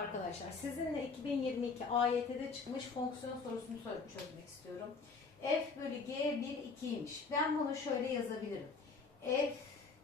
arkadaşlar. Sizinle 2022 AYT'de çıkmış fonksiyon sorusunu sor- çözmek istiyorum. F bölü G 1 2'ymiş. Ben bunu şöyle yazabilirim. F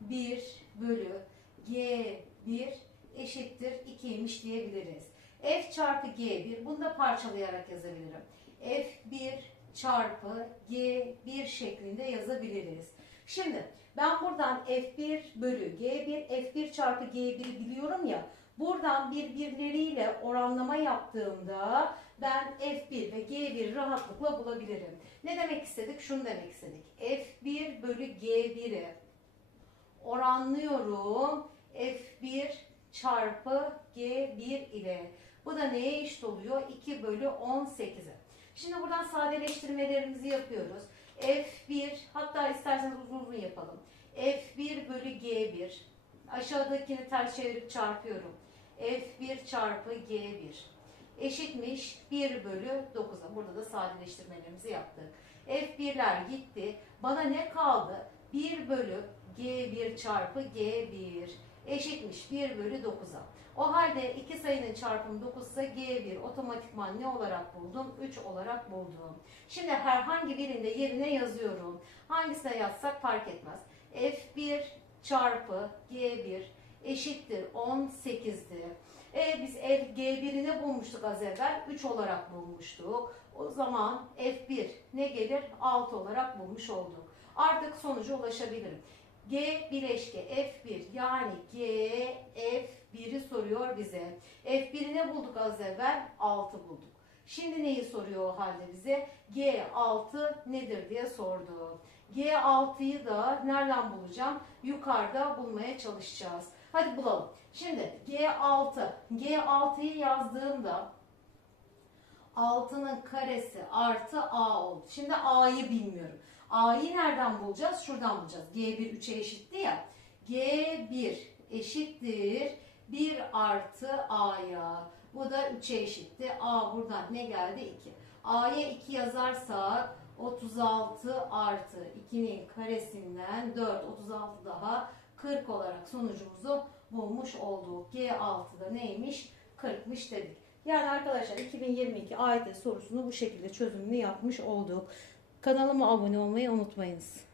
1 bölü G 1 eşittir 2'ymiş diyebiliriz. F çarpı G1 bunu da parçalayarak yazabilirim. F1 çarpı G1 şeklinde yazabiliriz. Şimdi ben buradan F1 bölü G1, F1 çarpı G1'i biliyorum ya. Buradan birbirleriyle oranlama yaptığımda ben F1 ve G1 rahatlıkla bulabilirim. Ne demek istedik? Şunu demek istedik. F1 bölü G1'i oranlıyorum. F1 çarpı G1 ile. Bu da neye eşit oluyor? 2 bölü 18'e. Şimdi buradan sadeleştirmelerimizi yapıyoruz. F1 hatta isterseniz uzun uzun yapalım. F1 bölü G1 aşağıdakini ters çevirip çarpıyorum. F1 çarpı G1 eşitmiş 1 bölü 9'a. Burada da sadeleştirmelerimizi yaptık. F1'ler gitti. Bana ne kaldı? 1 bölü G1 çarpı G1 eşitmiş 1 bölü 9'a. O halde iki sayının çarpımı 9 ise G1 otomatikman ne olarak buldum? 3 olarak buldum. Şimdi herhangi birinde yerine yazıyorum. Hangisine yazsak fark etmez. F1 çarpı G1 eşittir 18'dir. E, biz F, G1'i ne bulmuştuk az evvel? 3 olarak bulmuştuk. O zaman F1 ne gelir? 6 olarak bulmuş olduk. Artık sonuca ulaşabilirim. G bileşke F1 yani G F1'i soruyor bize. F1'i ne bulduk az evvel? 6 bulduk. Şimdi neyi soruyor o halde bize? G6 nedir diye sordu. G6'yı da nereden bulacağım? Yukarıda bulmaya çalışacağız. Hadi bulalım. Şimdi G6. G6'yı yazdığımda 6'nın karesi artı A oldu. Şimdi A'yı bilmiyorum. A'yı nereden bulacağız? Şuradan bulacağız. G1 3'e eşitti ya. G1 eşittir 1 artı A'ya. Bu da 3'e eşitti. A buradan ne geldi? 2. A'ya 2 yazarsak 36 artı 2'nin karesinden 4, 36 daha 40 olarak sonucumuzu bulmuş olduk. G6'da neymiş? 40'mış dedik. Yani arkadaşlar 2022 AYT sorusunu bu şekilde çözümünü yapmış olduk. Kanalıma abone olmayı unutmayınız.